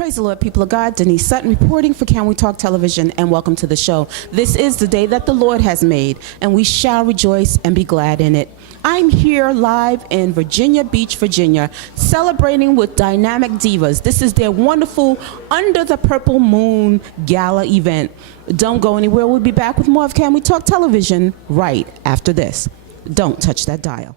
Praise the Lord, people of God. Denise Sutton reporting for Can We Talk Television, and welcome to the show. This is the day that the Lord has made, and we shall rejoice and be glad in it. I'm here live in Virginia Beach, Virginia, celebrating with Dynamic Divas. This is their wonderful Under the Purple Moon Gala event. Don't go anywhere. We'll be back with more of Can We Talk Television right after this. Don't touch that dial.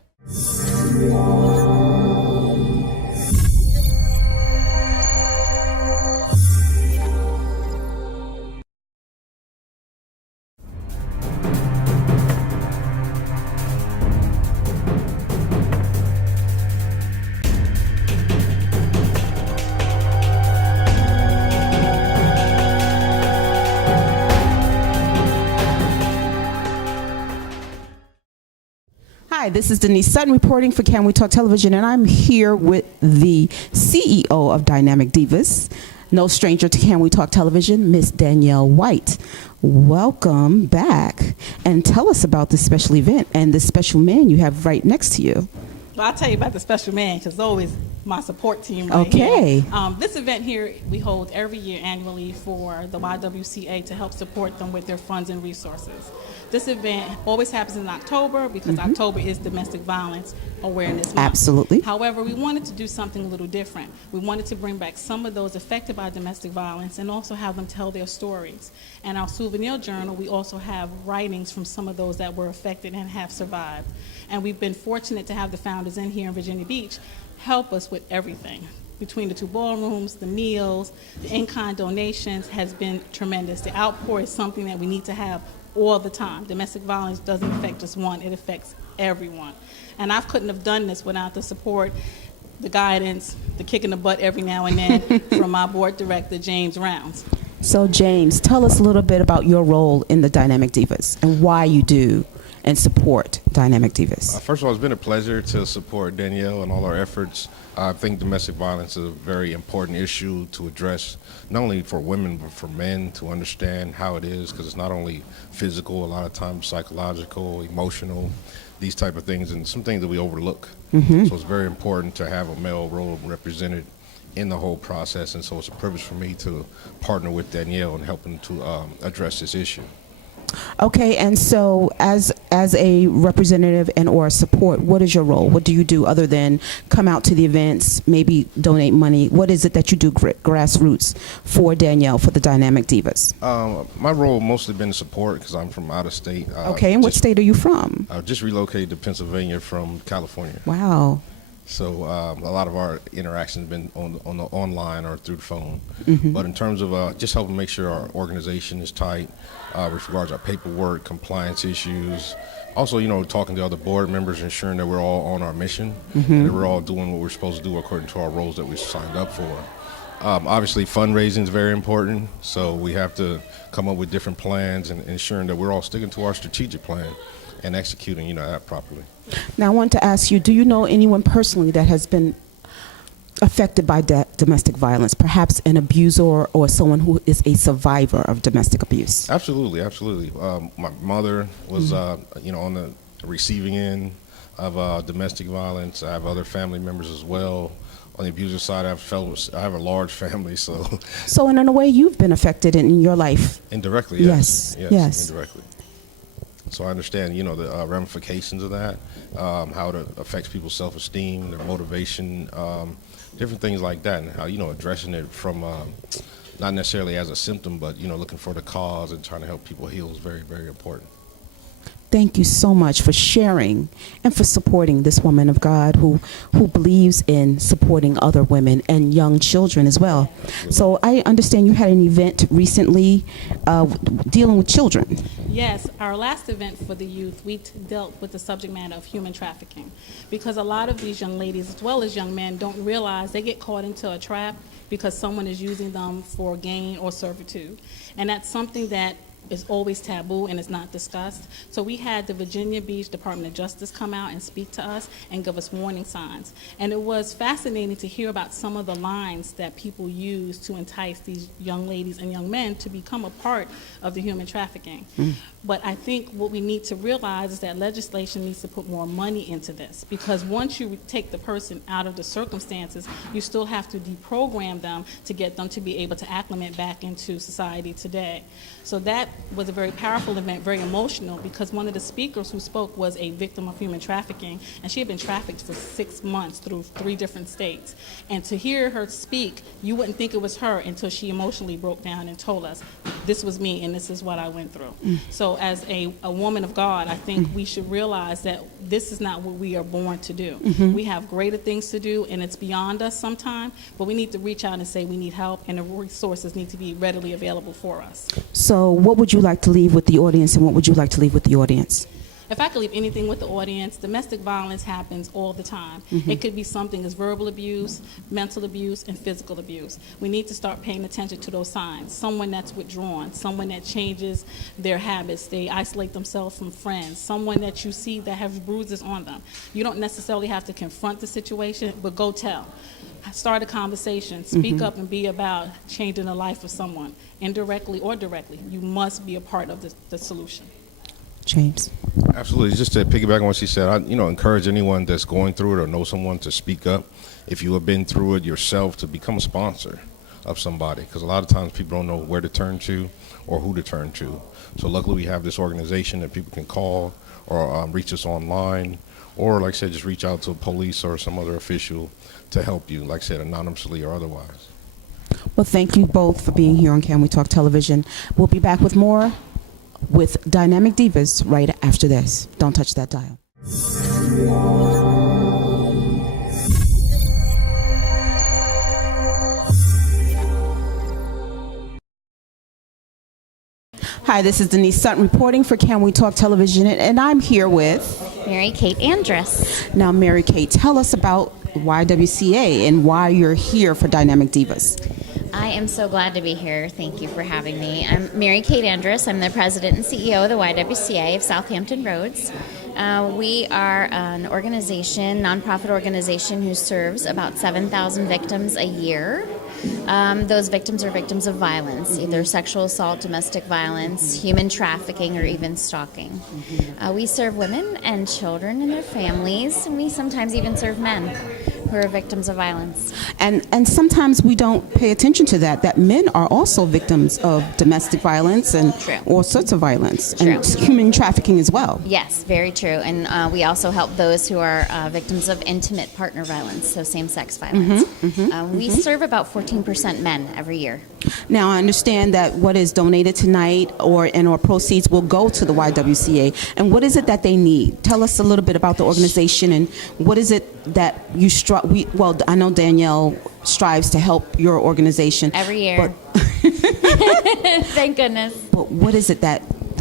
Hi, this is Denise Sutton reporting for Can We Talk Television, and I'm here with the CEO of Dynamic Divas, no stranger to Can We Talk Television, Miss Danielle White. Welcome back, and tell us about this special event and the special man you have right next to you. Well, I'll tell you about the special man because it's always my support team right Okay. here. This event here we hold every year annually for the YWCA to help support them with their funds and resources. This event always happens in October because October is Domestic Violence Awareness Month. Absolutely. However, we wanted to do something a little different. We wanted to bring back some of those affected by domestic violence and also have them tell their stories. And our souvenir journal, we also have writings from some of those that were affected and have survived. And we've been fortunate to have the founders in here in Virginia Beach help us with everything. Between the two ballrooms, the meals, the in-kind donations has been tremendous. The outpour is something that we need to have all the time. Domestic violence doesn't affect just one, it affects everyone. And I couldn't have done this without the support, the guidance, the kick in the butt every now and then from my board director, James Rounds. So, James, tell us a little bit about your role in the Dynamic Divas and why you do and support Dynamic Divas. First of all, it's been a pleasure to support Danielle and all our efforts. I think domestic violence is a very important issue to address, not only for women, but for men to understand how it is, because it's not only physical, a lot of times psychological, emotional, these type of things, and some things that we overlook. So it's very important to have a male role represented in the whole process, and so it's a privilege for me to partner with Danielle in helping to address this issue. Okay, and so as a representative and or support, what is your role? What do you do other than come out to the events, maybe donate money? What is it that you do grassroots for Danielle, for the Dynamic Divas? My role mostly been support because I'm from out of state. Okay, and what state are you from? I just relocated to Pennsylvania from California. Wow. So a lot of our interactions have been on the online or through the phone. But in terms of just helping make sure our organization is tight with regards to our paperwork, compliance issues, also, talking to other board members, ensuring that we're all on our mission and that we're all doing what we're supposed to do according to our roles that we signed up for. Obviously, fundraising is very important, so we have to come up with different plans and ensuring that we're all sticking to our strategic plan and executing, that properly. Now, I want to ask you, do you know anyone personally that has been affected by domestic violence, perhaps an abuser or someone who is a survivor of domestic abuse? Absolutely, absolutely. My mother was, on the receiving end of domestic violence. I have other family members as well. On the abuser side, I have a large family, so. So in a way, you've been affected in your life. Indirectly, yes. Yes. Indirectly. So I understand, the ramifications of that, how it affects people's self-esteem, their motivation, different things like that, and how, addressing it from not necessarily as a symptom, but, looking for the cause and trying to help people heal is very, very important. Thank you so much for sharing and for supporting this woman of God who believes in supporting other women and young children as well. Absolutely. So I understand you had an event recently dealing with children. Yes, our last event for the youth, we dealt with the subject matter of human trafficking, because a lot of these young ladies as well as young men don't realize they get caught into a trap because someone is using them for gain or servitude. And that's something that is always taboo and is not discussed. So we had the Virginia Beach Department of Justice come out and speak to us and give us warning signs. And it was fascinating to hear about some of the lines that people use to entice these young ladies and young men to become a part of the human trafficking. But I think what we need to realize is that legislation needs to put more money into this, because once you take the person out of the circumstances, you still have to deprogram them to get them to be able to acclimate back into society today. So that was a very powerful event, very emotional, because one of the speakers who spoke was a victim of human trafficking, and she had been trafficked for 6 months through 3 different states. And to hear her speak, you wouldn't think it was her until she emotionally broke down and told us, this was me and this is what I went through. So as a woman of God, I think we should realize that this is not what we are born to do. We have greater things to do, and it's beyond us sometimes, but we need to reach out and say we need help, and the resources need to be readily available for us. So what would you like to leave with the audience, and what would you like to leave with the audience? If I could leave anything with the audience, domestic violence happens all the time. It could be something as verbal abuse, mental abuse, and physical abuse. We need to start paying attention to those signs. Someone that's withdrawn, someone that changes their habits, they isolate themselves from friends, someone that you see that has bruises on them. You don't necessarily have to confront the situation, but go tell. Start a conversation, speak up, and be about changing the life of someone, indirectly or directly. You must be a part of the solution. James. Absolutely. Just to piggyback on what she said, I encourage anyone that's going through it or know someone to speak up. If you have been through it yourself, to become a sponsor of somebody, because a lot of times people don't know where to turn to or who to turn to. So luckily we have this organization that people can call or reach us online, or like I said, just reach out to police or some other official to help you, like I said, anonymously or otherwise. Well, thank you both for being here on Can We Talk Television. We'll be back with more with Dynamic Divas right after this. Don't touch that dial. Hi, this is Denise Sutton reporting for Can We Talk Television, and I'm here with Mary Kate Andrus. Now, Mary Kate, tell us about YWCA and why you're here for Dynamic Divas. I am so glad to be here. Thank you for having me. I'm Mary Kate Andrus. I'm the president and CEO of the YWCA of Southampton Roads. We are an organization, nonprofit organization, who serves about 7,000 victims a year. Those victims are victims of violence, either sexual assault, domestic violence, human trafficking, or even stalking. We serve women and children and their families, and we sometimes even serve men who are victims of violence. And sometimes we don't pay attention to that men are also victims of domestic violence and True. all sorts of violence, True. and human trafficking as well. Yes, very true. And we also help those who are victims of intimate partner violence, so same-sex violence. We serve about 14% men every year. Now, I understand that what is donated tonight or proceeds will go to the YWCA. And what is it that they need? Tell us a little bit about the organization and what is it that you well, I know Danielle strives to help your organization Every year. Thank goodness. But what is it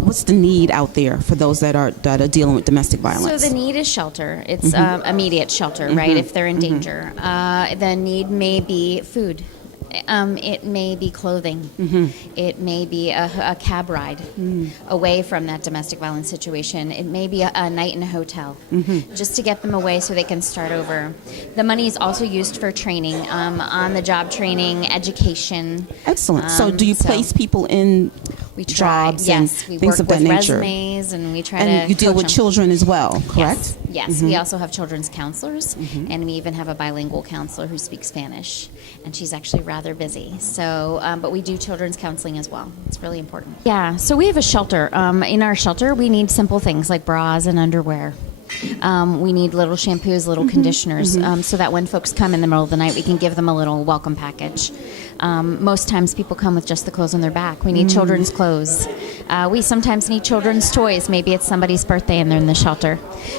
what's the need out there for those that are dealing with domestic violence? So the need is shelter. It's immediate shelter, right, if they're in danger. The need may be food. It may be clothing. It may be a cab ride away from that domestic violence situation. It may be a night in a hotel, just to get them away so they can start over. The money is also used for training, on-the-job training, education. Excellent. So do you place people in we try, jobs yes, and we things work of that with nature? resumes, and we try And to you deal coach with them. children as well, correct? Yes. We also have children's counselors, and we even have a bilingual counselor who speaks Spanish, and she's actually rather busy. So, but we do children's counseling as well. It's really important. Yeah, so we have a shelter. In our shelter, we need simple things like bras and underwear. We need little shampoos, little conditioners, so that when folks come in the middle of the night, we can give them a little welcome package. Most times people come with just the clothes on their back. We need children's clothes. We sometimes need children's toys. Maybe it's somebody's birthday and they're in the shelter.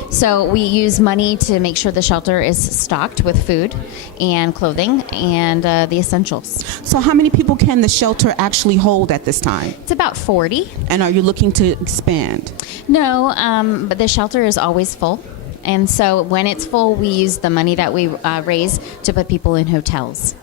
So we use money to make sure the shelter is stocked with food and clothing and the essentials. So how many people can the shelter actually hold at this time? It's about 40. And are you looking to expand? No, but the shelter is always full. And so when it's full, we use the money that we raise to put people in hotels.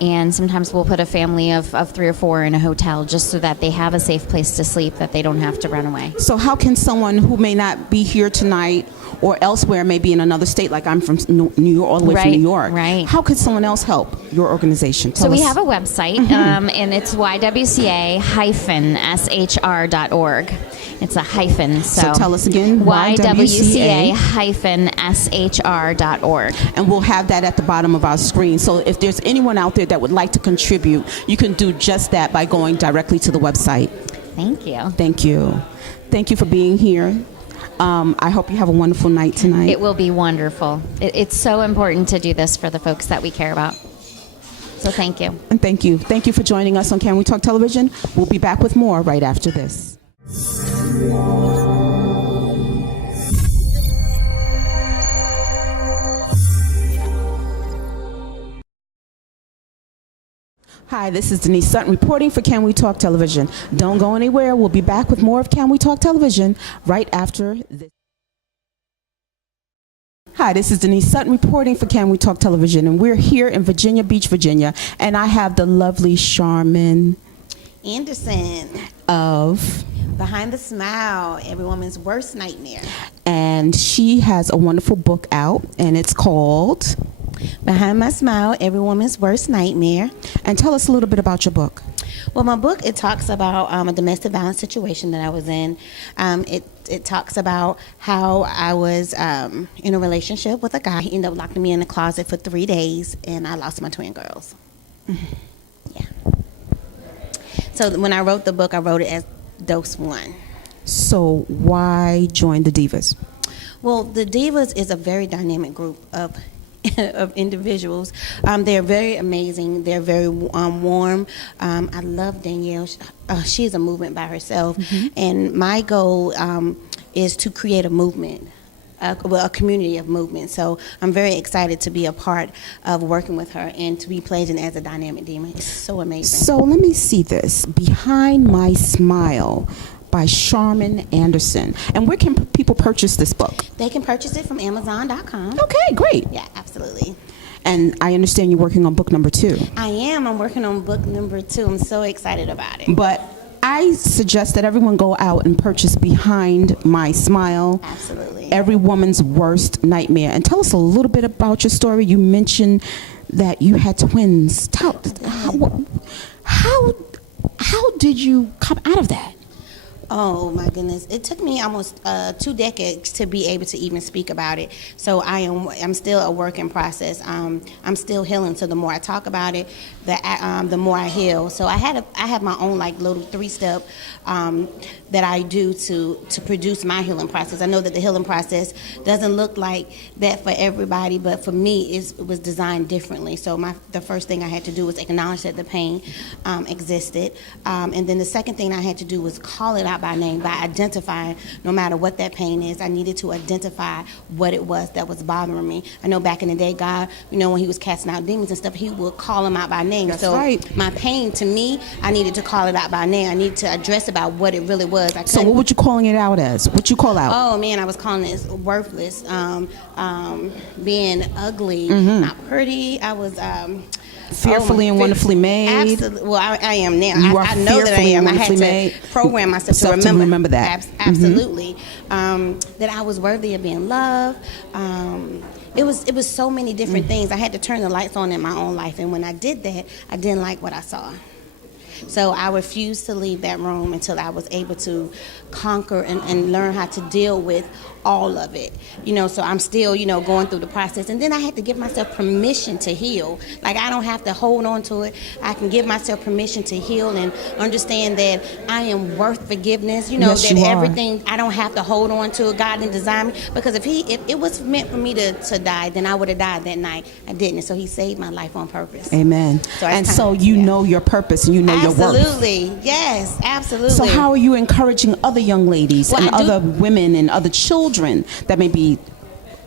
And sometimes we'll put a family of 3 or 4 in a hotel just so that they have a safe place to sleep, that they don't have to run away. So how can someone who may not be here tonight or elsewhere, maybe in another state, like I'm from New York, all the way from New York, how could someone else help your organization? So we have a website, and it's YWCA-SHR.org. It's a hyphen. So tell us again. YWCA-SHR.org. And we'll have that at the bottom of our screen. So if there's anyone out there that would like to contribute, you can do just that by going directly to the website. Thank you. Thank you. Thank you for being here. I hope you have a wonderful night tonight. It will be wonderful. It's so important to do this for the folks that we care about. So thank you. And thank you. Thank you for joining us on Can We Talk Television. We'll be back with more right after this. Hi, this is Denise Sutton reporting for Can We Talk Television. Don't go anywhere. We'll be back with more of Can We Talk Television right after this. Hi, this is Denise Sutton reporting for Can We Talk Television, and we're here in Virginia Beach, Virginia, and I have the lovely Charmin Anderson of Behind the Smile, Every Woman's Worst Nightmare. And she has a wonderful book out, and it's called Behind My Smile, Every Woman's Worst Nightmare. And tell us a little bit about your book. Well, my book, it talks about a domestic violence situation that I was in. It talks about how I was in a relationship with a guy. He ended up locking me in the closet for 3 days, and I lost my twin girls. Yeah. So when I wrote the book, I wrote it as Dose 1. So why join the Divas? Well, the Divas is a very dynamic group of individuals. They're very amazing. They're very warm. I love Danielle. She's a movement by herself. And my goal is to create a movement, a community of movement. So I'm very excited to be a part of working with her and to be pledging as a dynamic demon. It's so amazing. So let me see this. Behind My Smile by Charmin Anderson. And where can people purchase this book? They can purchase it from Amazon.com. Okay, great. Yeah, absolutely. And I understand you're working on book number 2. I am. I'm working on book number 2. I'm so excited about it. But I suggest that everyone go out and purchase Behind My Smile. Absolutely. Every Woman's Worst Nightmare. And tell us a little bit about your story. You mentioned that you had twins. How did you come out of that? Oh my goodness! It took me almost 2 decades to be able to even speak about it. So I'm still a work in process. I'm still healing. So the more I talk about it, the more I heal. So I have my own like little 3-step that I do to produce my healing process. I know that the healing process doesn't look like that for everybody, but for me it was designed differently. So the first thing I had to do was acknowledge that the pain existed, and then the second thing I had to do was call it out by name, by identifying no matter what that pain is. I needed to identify what it was that was bothering me. I know back in the day, God, when he was casting out demons and stuff, he would call them out by name. That's so right. My pain, to me, I needed to call it out by name. I needed to address about what it really was. So what would you calling it out as? What you call out? Oh man, I was calling it worthless, being ugly, not pretty. I was fearfully and wonderfully made. Absolutely. Well, I am now. I know that I am. I had to program myself to remember that. Absolutely. That I was worthy of being loved. It was so many different things. I had to turn the lights on in my own life, and when I did that, I didn't like what I saw. So I refused to leave that room until I was able to conquer and learn how to deal with all of it. So I'm still, going through the process. And then I had to give myself permission to heal. Like, I don't have to hold on to it. I can give myself permission to heal and understand that I am worth forgiveness. Yes, that you are. everything, I don't have to hold on to it. God didn't design me. Because if it was meant for me to die, then I would have died that night. I didn't. So he saved my life on purpose. Amen. So you know your purpose and you know your worth. Absolutely. Yes, absolutely. So how are you encouraging other young ladies and other women and other children that may be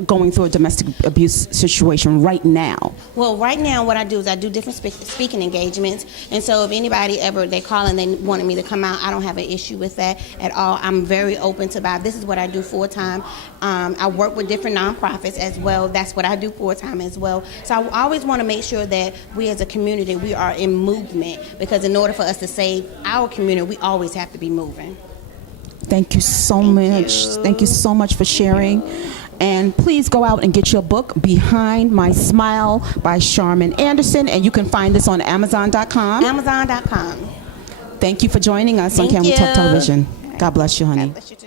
going through a domestic abuse situation right now? Well, right now, what I do is I do different speaking engagements, and so if anybody ever they call and they wanted me to come out, I don't have an issue with that at all. I'm very open to that. This is what I do full time. I work with different nonprofits as well. That's what I do full time as well. So I always want to make sure that we as a community, we are in movement, because in order for us to save our community, we always have to be moving. Thank you so much. Thank you so much for sharing. And please go out and get your book, Behind My Smile by Charmin Anderson. And you can find this on Amazon.com. Amazon.com. Thank you for joining us on Can We Talk Television. God bless you, honey. God bless you too.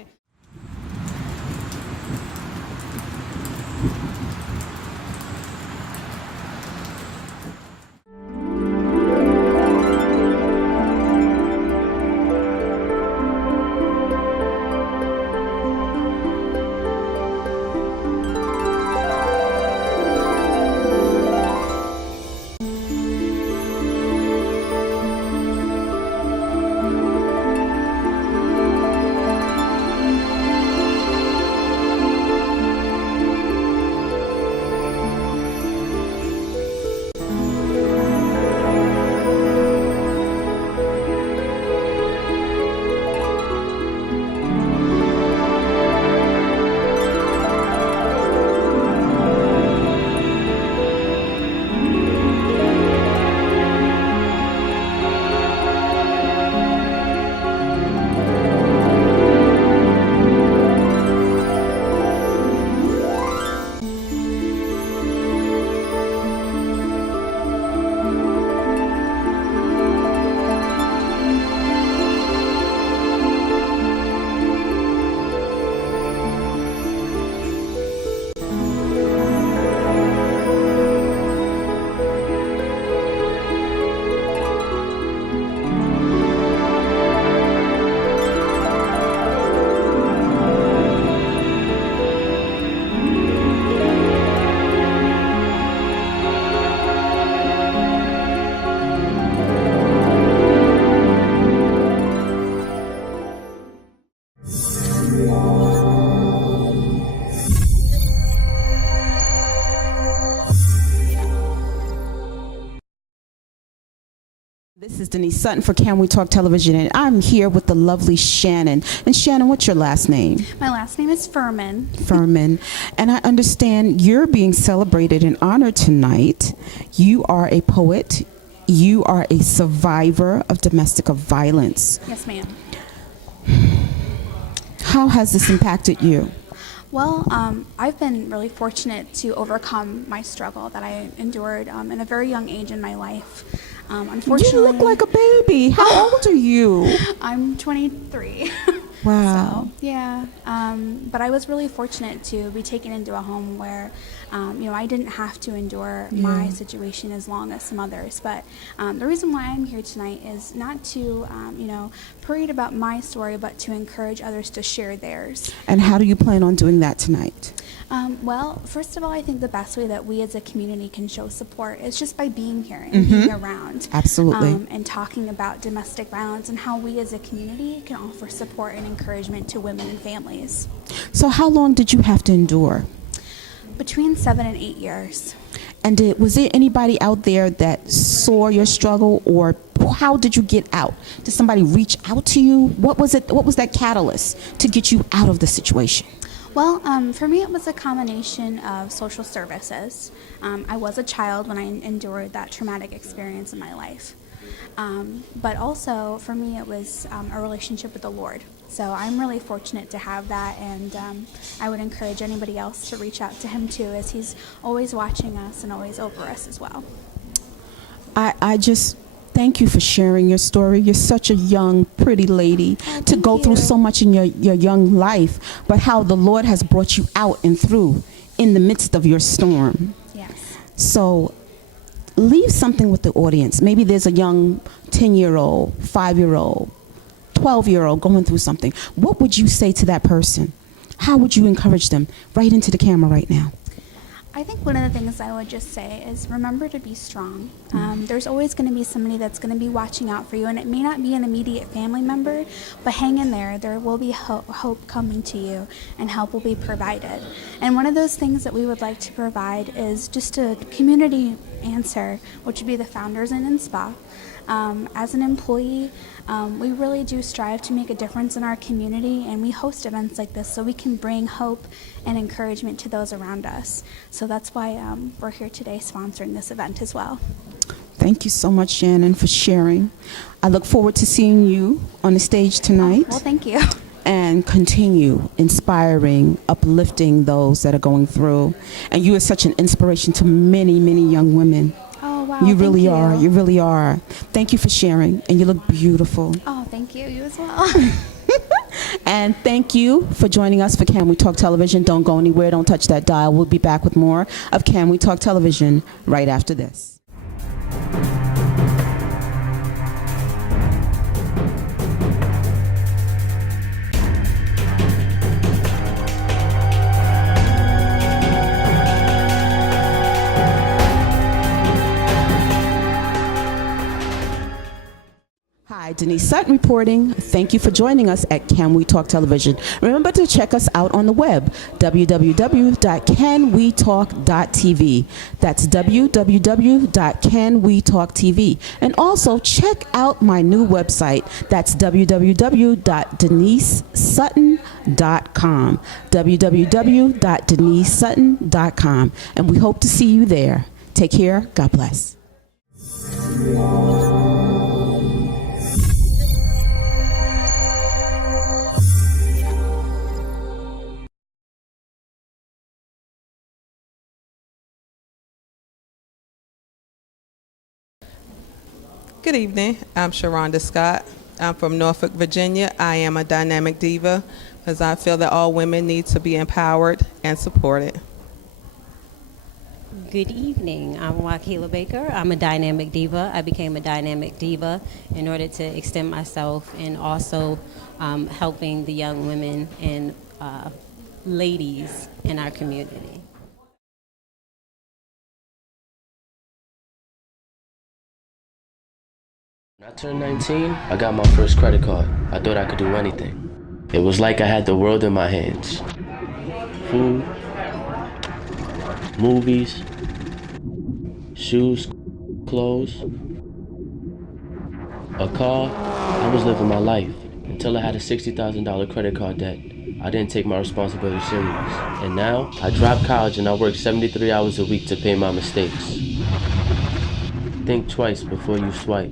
This is Denise Sutton for Can We Talk Television, and I'm here with the lovely Shannon. And Shannon, what's your last name? My last name is Furman. Furman. And I understand you're being celebrated and honored tonight. You are a poet. You are a survivor of domestic violence. Yes, ma'am. How has this impacted you? Well, I've been really fortunate to overcome my struggle that I endured in a very young age in my life. Unfortunately, You look like a baby. How old are you? I'm 23. Wow. So, yeah. But I was really fortunate to be taken into a home where, I didn't have to endure my situation as long as some others. But the reason why I'm here tonight is not to, parade about my story, but to encourage others to share theirs. And how do you plan on doing that tonight? Well, first of all, I think the best way that we as a community can show support is just by being here and being around. Absolutely. And talking about domestic violence and how we as a community can offer support and encouragement to women and families. So how long did you have to endure? Between 7 and 8 years. And was there anybody out there that saw your struggle, or how did you get out? Did somebody reach out to you? What was it? What was that catalyst to get you out of the situation? Well, for me, it was a combination of social services. I was a child when I endured that traumatic experience in my life. But also, for me, it was a relationship with the Lord. So I'm really fortunate to have that, and I would encourage anybody else to reach out to Him too, as He's always watching us and always over us as well. I just thank you for sharing your story. You're such a young, pretty lady to go through so much in your young life, but how the Lord has brought you out and through in the midst of your storm. Yes. So leave something with the audience. Maybe there's a young 10-year-old, 5-year-old, 12-year-old going through something. What would you say to that person? How would you encourage them? Right into the camera right now. I think one of the things I would just say is remember to be strong. There's always going to be somebody that's going to be watching out for you, and it may not be an immediate family member, but hang in there. There will be hope coming to you, and help will be provided. And one of those things that we would like to provide is just a community answer, which would be the Founders Inn and Spa. As an employee, we really do strive to make a difference in our community, and we host events like this so we can bring hope and encouragement to those around us. So that's why we're here today sponsoring this event as well. Thank you so much, Shannon, for sharing. I look forward to seeing you on the stage tonight. Well, thank you. And continue inspiring, uplifting those that are going through. And you are such an inspiration to many, many young women. Oh, wow. You really thank are. You really are. Thank you for sharing, and you look beautiful. Oh, thank you. You as well. And thank you for joining us for Can We Talk Television. Don't go anywhere. Don't touch that dial. We'll be back with more of Can We Talk Television right after this. Hi, Denise Sutton reporting. Thank you for joining us at Can We Talk Television. Remember to check us out on the web, www.canwetalk.tv. That's www.canwetalk.tv. And also check out my new website. That's www.denisesutton.com. www.denisesutton.com. And we hope to see you there. Take care. God bless. Good evening. I'm Sharonda Scott. I'm from Norfolk, Virginia. I am a dynamic diva because I feel that all women need to be empowered and supported. Good evening. I'm Wakila Baker. I'm a dynamic diva. I became a dynamic diva in order to extend myself and also helping the young women and ladies in our community. When I turned 19, I got my first credit card. I thought I could do anything. It was like I had the world in my hands. Food, movies, shoes, clothes, a car. I was living my life until I had a $60,000 credit card debt. I didn't take my responsibility serious. And now, I dropped college and I work 73 hours a week to pay my mistakes. Think twice before you swipe.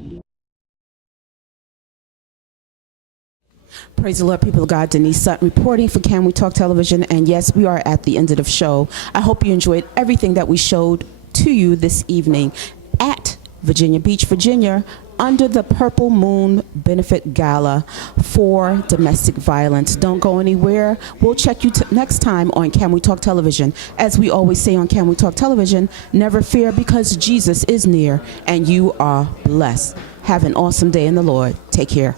Praise the Lord, people of God. Denise Sutton reporting for Can We Talk Television. And yes, we are at the end of the show. I hope you enjoyed everything that we showed to you this evening at Virginia Beach, Virginia, under the Purple Moon Benefit Gala for domestic violence. Don't go anywhere. We'll check you next time on Can We Talk Television. As we always say on Can We Talk Television, never fear, because Jesus is near and you are blessed. Have an awesome day in the Lord. Take care.